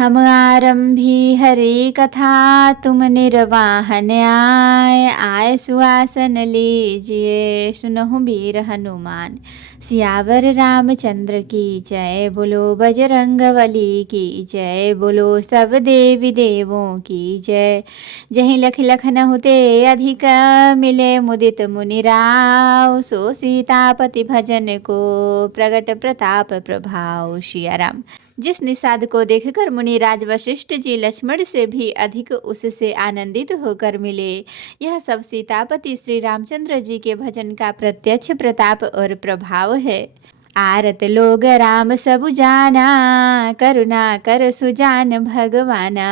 हम आरंभी हरि कथा तुम निर्वाहन आय सुआसन लीजिए सुनहु वीर हनुमान। सियावर रामचंद्र की जय, बोलो बजरंगबली की जय, बोलो सब देवी देवों की जय। जहीं लख लखनऊ ते अधिक मिले मुदित मुनि राव, सो सीतापति भजन को प्रगट प्रताप प्रभाव। सिया राम। जिस निषाद को देखकर मुनिराज वशिष्ठ जी लक्ष्मण से भी अधिक उससे आनंदित होकर मिले, यह सब सीतापति श्री रामचंद्र जी के भजन का प्रत्यक्ष प्रताप और प्रभाव है। आरत लोग राम सबु जाना, करुणा कर सुजान भगवाना।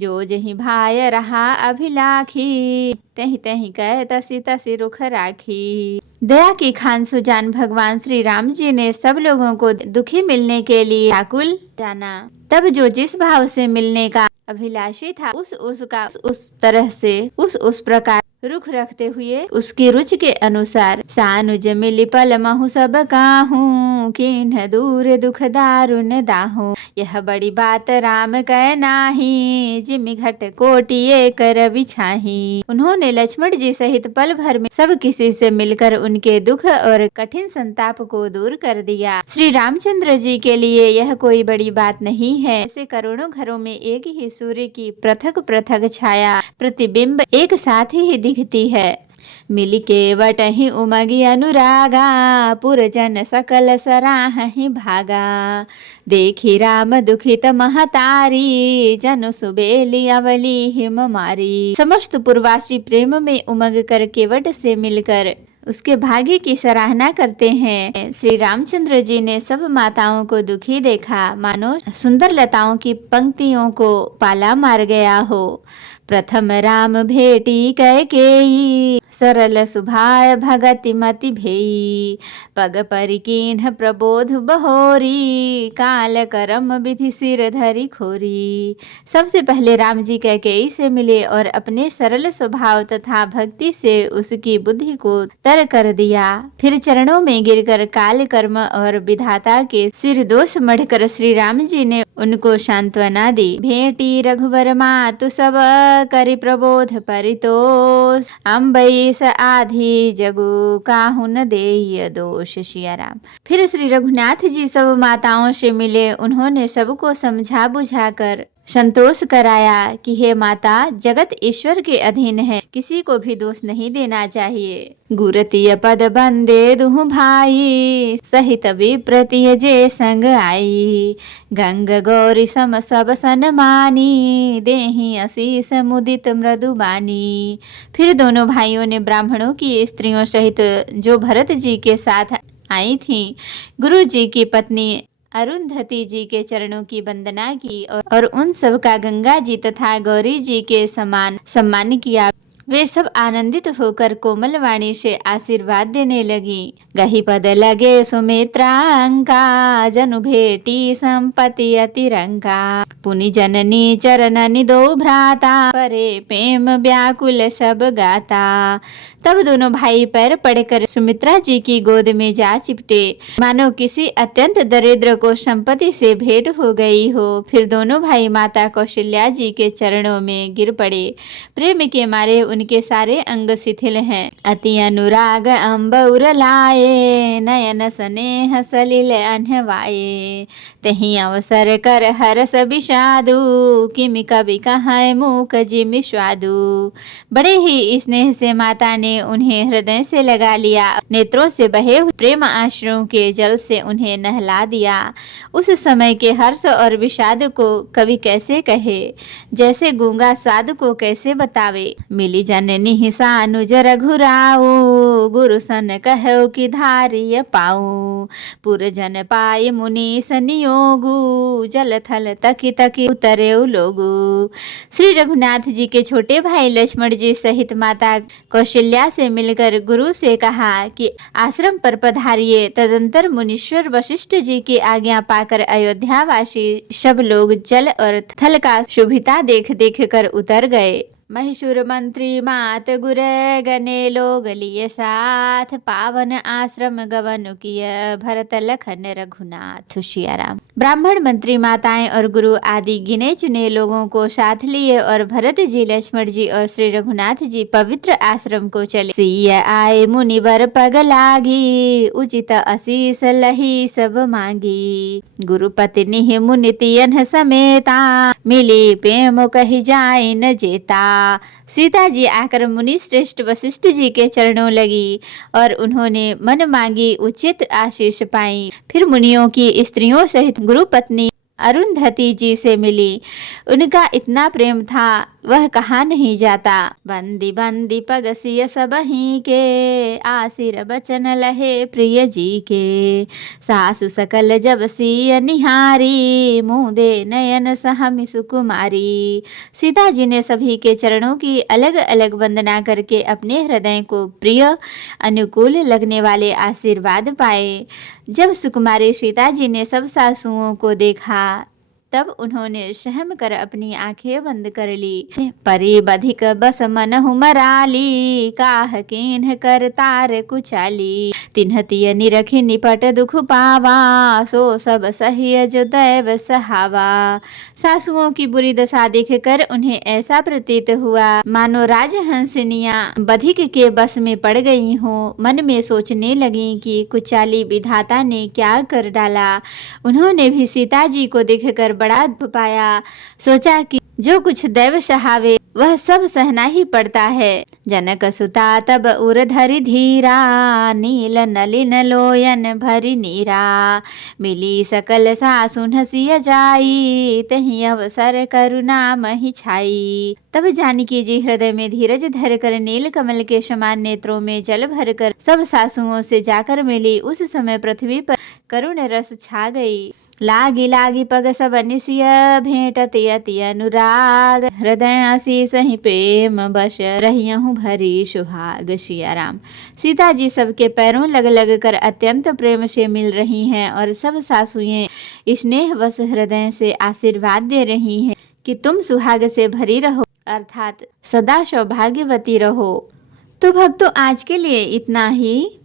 जो जहीं भाय रहा अभिलाखी, तहीं तहीं कह तसी तसी रुख राखी। दया की खान सुजान भगवान श्री राम जी ने सब लोगों को दुखी मिलने के लिए व्याकुल जाना। तब जो जिस भाव से मिलने का अभिलाषी था उस तरह से उस प्रकार रुख रखते हुए उसकी रुचि के अनुसार सानुज मिली पल महु सब काहू, किन्ह दूर दुख दारुन दाहू। यह बड़ी बात राम कह नाही, जिमि घट कोटि कर बिछाही। उन्होंने लक्ष्मण जी सहित पल भर में सब किसी से मिलकर उनके दुख और कठिन संताप को दूर कर दिया। श्री रामचंद्र जी के लिए यह कोई बड़ी बात नहीं है। ऐसे करोड़ों घरों में एक ही सूर्य की पृथक पृथक छाया प्रतिबिंब एक साथ ही दिखती है। मिली के वटहि उमगी अनुरागा, पुरजन सकल सराहि भागा। देखी राम दुखित महतारी, जनु सुबेली अवली हिम मारी। समस्त पूर्वासी प्रेम में उमग कर केवट से मिलकर उसके भाग्य की सराहना करते हैं। श्री रामचंद्र जी ने सब माताओं को दुखी देखा, मानो सुंदर लताओं की पंक्तियों को पाला मार गया हो। प्रथम राम भेटी कैकेयी, सरल सुभाय भगति मति भेई। पग परिकीन्ह प्रबोध बहोरी, काल करम विधि सिर धरी खोरी। सबसे पहले राम जी कैकेयी से मिले और अपने सरल स्वभाव तथा भक्ति से उसकी बुद्धि को तर कर दिया। फिर चरणों में गिरकर काल कर्म और विधाता के सिर दोष मढ़कर श्री राम जी ने उनको सांत्वना दी। भेटी रघुवर मातु सब, करि प्रबोध परितोष। अम्बईस आधि जगु काहू न देय दोष। सिया राम। फिर श्री रघुनाथ जी सब माताओं से मिले। उन्होंने सबको समझा बुझाकर संतोष कराया कि हे माता, जगत ईश्वर के अधीन है, किसी को भी दोष नहीं देना चाहिए। गुरतीय पद बंदे दुहु भाई, सहित विप्रतिय जे संग आई। गंग गौरी सम सब सनमानी, देहि असीस मुदित मृदुबानी। फिर दोनों भाइयों ने ब्राह्मणों की स्त्रियों सहित जो भरत जी के साथ आई थीं, गुरु जी की पत्नी अरुंधति जी के चरणों की वंदना की और उन सब का गंगा जी तथा गौरी जी के समान सम्मान किया। वे सब आनंदित होकर कोमल वाणी से आशीर्वाद देने लगी। गही पद लगे सुमित्रांका, जनु भेटी संपत्ति अतिरंका। पुनि जननी चरणनि दो भ्राता, परे प्रेम व्याकुल सब गाता। तब दोनों भाई पैर पड़कर सुमित्रा जी की गोद में जा चिपटे, मानो किसी अत्यंत दरिद्र को संपत्ति से भेंट हो गई हो। फिर दोनों भाई माता कौशल्या जी के चरणों में गिर पड़े। प्रेम के मारे उनके सारे अंग शिथिल हैं। अति अनुराग अम्बउर लाए, नयन स्नेह सलिल अनवाए। तहीं अवसर कर हरस विषादु, किमि कवि कहाय मूक जिमि स्वादु। बड़े ही स्नेह से माता ने उन्हें हृदय से लगा लिया, नेत्रों से बहे हुए प्रेम आश्रुओं के जल से उन्हें नहला दिया। उस समय के हर्ष और विषाद को कवि कैसे कहे, जैसे गूंगा स्वाद को कैसे बतावे। मिली जननी हिसानुज रघुराऊ, गुरु सन कहो कि धारिय पाऊ। पुरजन पाए मुनीस नियोगु, जल थल तकी तकी उतरे लोगु। श्री रघुनाथ जी के छोटे भाई लक्ष्मण जी सहित माता कौशल्या से मिलकर गुरु से कहा कि आश्रम पर पधारिए। तदंतर मुनीश्वर वशिष्ठ जी की आज्ञा पाकर अयोध्यावासी सब लोग जल और थल का शुभिता देख देख कर उतर गए। महिषुर मंत्री मात गुरे गने लोग लिए साथ, पावन आश्रम गवन किय भरत लखन रघुनाथ। सियाराम। ब्राह्मण मंत्री माताएं और गुरु आदि गिने चुने लोगों को साथ लिए और भरत जी, लक्ष्मण जी और श्री रघुनाथ जी पवित्र आश्रम को चले। सिय आए मुनिवर पग लागी, उचित आशीष लही सब मांगी। गुरुपति निहि मुनि तियन समेता, मिली प्रेम कही जाए न जेता। सीता जी आकर मुनि श्रेष्ठ वशिष्ठ जी के चरणों लगी और उन्होंने मन मांगी उचित आशीष पाई। फिर मुनियों की स्त्रियों सहित गुरु पत्नी अरुंधति जी से मिली। उनका इतना प्रेम था वह कहा नहीं जाता। बंदी बंदी पगसिय सबही के, आसिर बचन लहे प्रिय जी के। सासु सकल जब सिय निहारी, मुँह दे नयन सहमि सुकुमारी। सीता जी ने सभी के चरणों की अलग अलग वंदना करके अपने हृदय को प्रिय अनुकूल लगने वाले आशीर्वाद पाए। जब सुकुमारी सीता जी ने सब सासुओं को देखा तब उन्होंने सहम कर अपनी आंखें बंद कर ली। परी बधिक बस मनहु मराली, काह किन्ह कर तार कुचाली। तिन्हतिय निरखि निपट दुख पावा, सो सब सहिय जो दैव सहावा। सासुओं की बुरी दशा देखकर उन्हें ऐसा प्रतीत हुआ मानो राजहंसिनियां बधिक के बस में पड़ गई हों। मन में सोचने लगी कि कुचाली विधाता ने क्या कर डाला। उन्होंने भी सीता जी को देखकर बड़ा दुख पाया। सोचा कि जो कुछ दैव सहावे वह सब सहना ही पड़ता है। जनक सुता तब उर धरि धीरा, नील नलिन लोयन भरि नीरा। मिली सकल सासुन हसिय जाई, तहि अवसर करुणा महि छाई। तब जानकी जी हृदय में धीरज धर कर नील कमल के समान नेत्रों में जल भरकर सब सासुओं से जाकर मिली। उस समय पृथ्वी पर करुण रस छा गई। लागी लागी पग सब निसिय, भेंटति अति अनुराग। हृदय आशीष ही प्रेम बश, रहियहु भरी सुहाग। सियाराम। सीता जी सबके पैरों लग लग कर अत्यंत प्रेम से मिल रही हैं और सब सासुएं स्नेह वश हृदय से आशीर्वाद दे रही हैं कि तुम सुहाग से भरी रहो, अर्थात सदा सौभाग्यवती रहो। तो भक्तों आज के लिए इतना ही।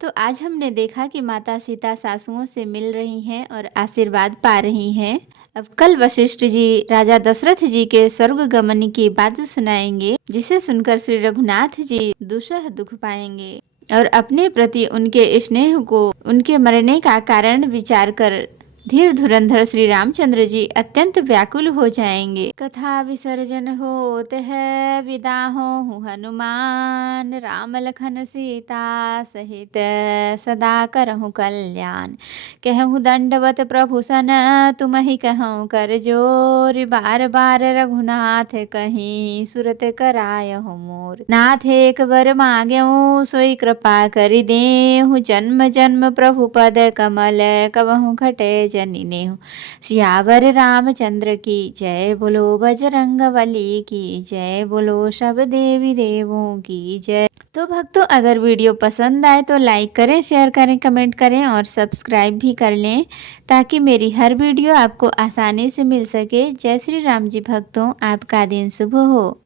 तो आज हमने देखा कि माता सीता सासुओं से मिल रही हैं और आशीर्वाद पा रही हैं। अब कल वशिष्ठ जी राजा दशरथ जी के स्वर्ग गमन की बात सुनाएंगे, जिसे सुनकर श्री रघुनाथ जी दुसह दुख पाएंगे और अपने प्रति उनके स्नेह को, उनके मरने का कारण विचार कर धीर धुरंधर श्री रामचंद्र जी अत्यंत व्याकुल हो जाएंगे। कथा विसर्जन होत है, विदा हो हनुमान। राम लखन सीता सहित सदा करहु कल्याण। कहूँ दंडवत प्रभु सन, तुम ही कहूँ कर जोर। बार बार रघुनाथ कहीं, सुरत करायहु मोर। नाथ एक बर मांग्यऊ, सोई कृपा करि देहु। जन्म जन्म प्रभु पद कमल, कबहु घटे जनि नेहु। सियावर रामचंद्र की जय, बोलो बजरंगबली की जय, बोलो सब देवी देवों की जय। तो भक्तों अगर वीडियो पसंद आए तो लाइक करें, शेयर करें, कमेंट करें और सब्सक्राइब भी कर लें ताकि मेरी हर वीडियो आपको आसानी से मिल सके। जय श्री राम जी भक्तों, आपका दिन शुभ हो।